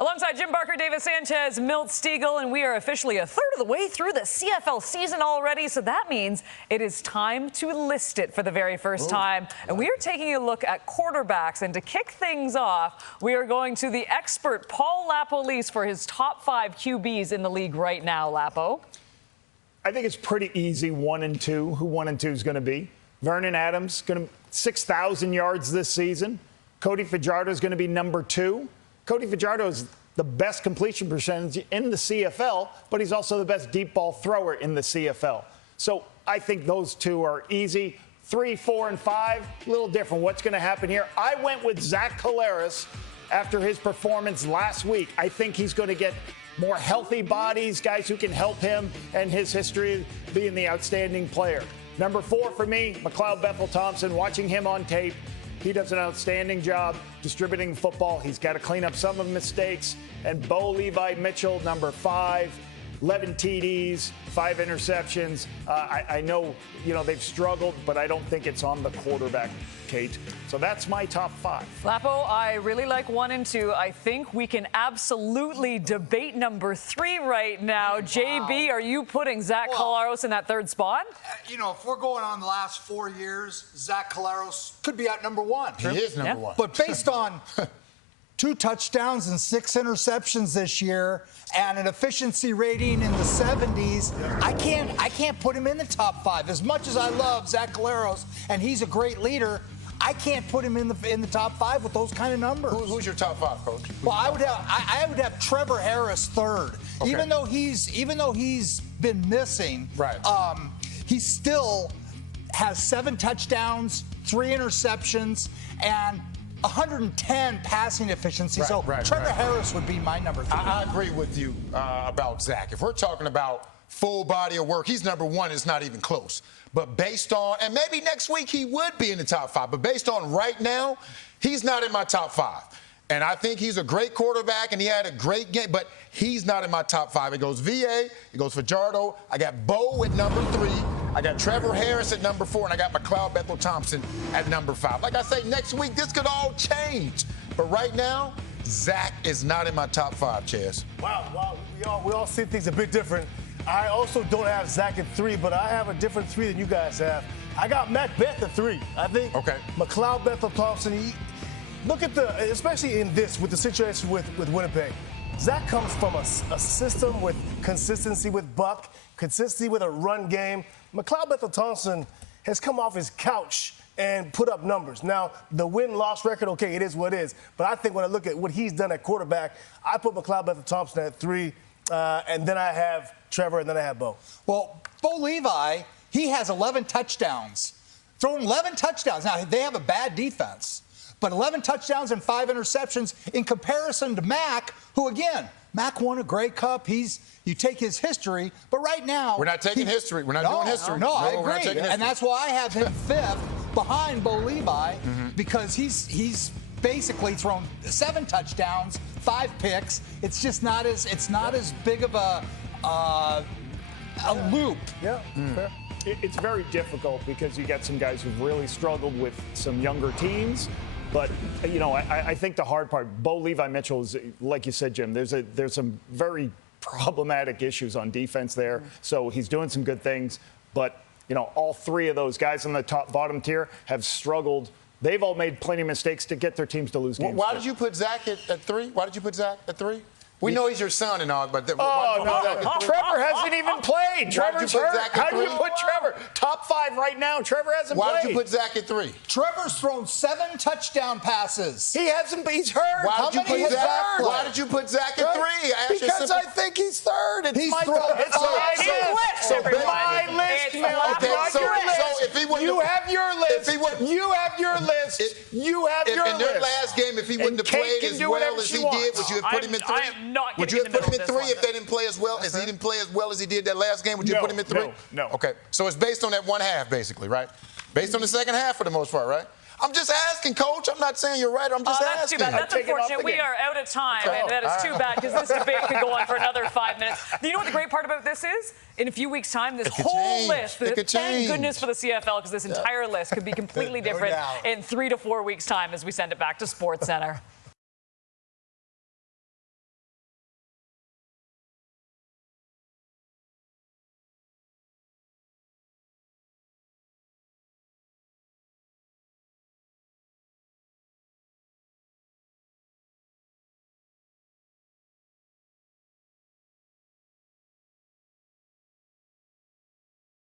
Alongside Jim Barker, David Sanchez, Milt Stiegel, and we are officially a third of the way through the CFL season already, so that means it is time to list it for the very first time. And we are taking a look at quarterbacks, and to kick things off, we are going to the expert Paul Lapolice for his top 5 QBs in the league right now. Lapo? I think it's pretty easy, 1 and 2, who 1 and 2 is going to be. Vernon Adams, going to 6,000 yards this season. Cody Fajardo is going to be number 2. Cody Fajardo is the best completion percentage in the CFL, but he's also the best deep ball thrower in the CFL. So I think those two are easy. 3, 4, and 5, a little different. What's going to happen here? I went with Zach Collaros after his performance last week. I think he's going to get more healthy bodies, guys who can help him and his history of being the outstanding player. Number 4 for me, Bethel-Thompson. Watching him on tape, he does an outstanding job distributing the football. He's got to clean up some of the mistakes. And Bo Levi Mitchell, number 5, 11 TDs, 5 interceptions. I know, they've struggled, but I don't think it's on the quarterback, Kate. So that's my top 5. Lapo, I really like 1 and 2. I think we can absolutely debate number 3 right now. Wow. JB, are you putting Zach Collaros in that 3rd spot? If we're going on the last 4 years, Zach Collaros could be at number 1. He is number 1. But based on 2 touchdowns and 6 interceptions this year and an efficiency rating in the 70s, I can't put him in the top 5. As much as I love Zach Collaros and he's a great leader, I can't put him in the top 5 with those kind of numbers. Who's your top 5, Coach? Well, I would have Trevor Harris 3rd. Okay. Even though he's been missing, right. He still has 7 touchdowns, 3 interceptions, and 110 passing efficiency. Trevor Harris would be my number 3. I agree with you about Zach. If we're talking about full body of work, he's number 1. It's not even close. But based on, and maybe next week he would be in the top 5, but based on right now, he's not in my top 5. And I think he's a great quarterback, and he had a great game, but he's not in my top 5. It goes VA, it goes Fajardo. I got Bo at number 3. I got Trevor Harris at number 4, and I got Bethel-Thompson at number 5. Like I say, next week, this could all change. But right now, Zach is not in my top 5, Chaz. Wow. We all see things a bit different. I also don't have Zach at 3, but I have a different 3 than you guys have. I got Macbeth at 3. I think McLeod Bethel-Thompson, look at especially in this, with the situation with Winnipeg. Zach comes from a system with consistency with Buck, consistency with a run game. McLeod Bethel-Thompson has come off his couch and put up numbers. Now, the win-loss record, okay, it is what it is. But I think when I look at what he's done at quarterback, I put McLeod Bethel-Thompson at 3, and then I have Trevor, and then I have Bo. Well, Bo Levi, he has 11 touchdowns. Thrown 11 touchdowns. Now, they have a bad defense. But 11 touchdowns and 5 interceptions in comparison to Mac, who, again, Mac won a Grey Cup. You take his history, but right now... We're not taking history. We're not doing history. No, I agree. And that's why I have him 5th behind Bo Levi, because he's basically thrown 7 touchdowns, 5 picks. It's just not as big of a loop. Yeah, fair. It's very difficult because you get some guys who've really struggled with some younger teams. But, I think the hard part, Bo Levi Mitchell is, like you said, Jim, there's some very problematic issues on defense there. So he's doing some good things. But, all 3 of those guys on the bottom tier have struggled. They've all made plenty of mistakes to get their teams to lose games. Why did you put Zach at 3? Why did you put Zach at 3? We know he's your son and all, but... Trevor hasn't even played. Trevor's hurt. How do you put Trevor? Top 5 right now. Trevor hasn't played. Why did you put Zach at 3? Trevor's thrown 7 touchdown passes. He hasn't. He's hurt. Why did you put Zach at 3? Because I think he's 3rd. It's my list. So if he wouldn't, you have your list. You have your list. You have your list. In their last game, if he wouldn't have played as well as he did, would you have put him in 3? Would you have put him in 3 if they didn't play as well as he didn't play as well as he did that last game? Would you have put him in 3? No. Okay. So it's based on that 1 half, basically, right? Based on the second half for the most part, right? I'm just asking, Coach. I'm not saying you're right. I'm just asking. Too bad. That's unfortunate. We are out of time, and that is too bad because this debate could go on for another 5 minutes. You know what the great part about this is? In a few weeks' time, this whole list, thank goodness for the CFL, because this entire list could be completely different in 3 to 4 weeks' time as we send it back to SportsCenter.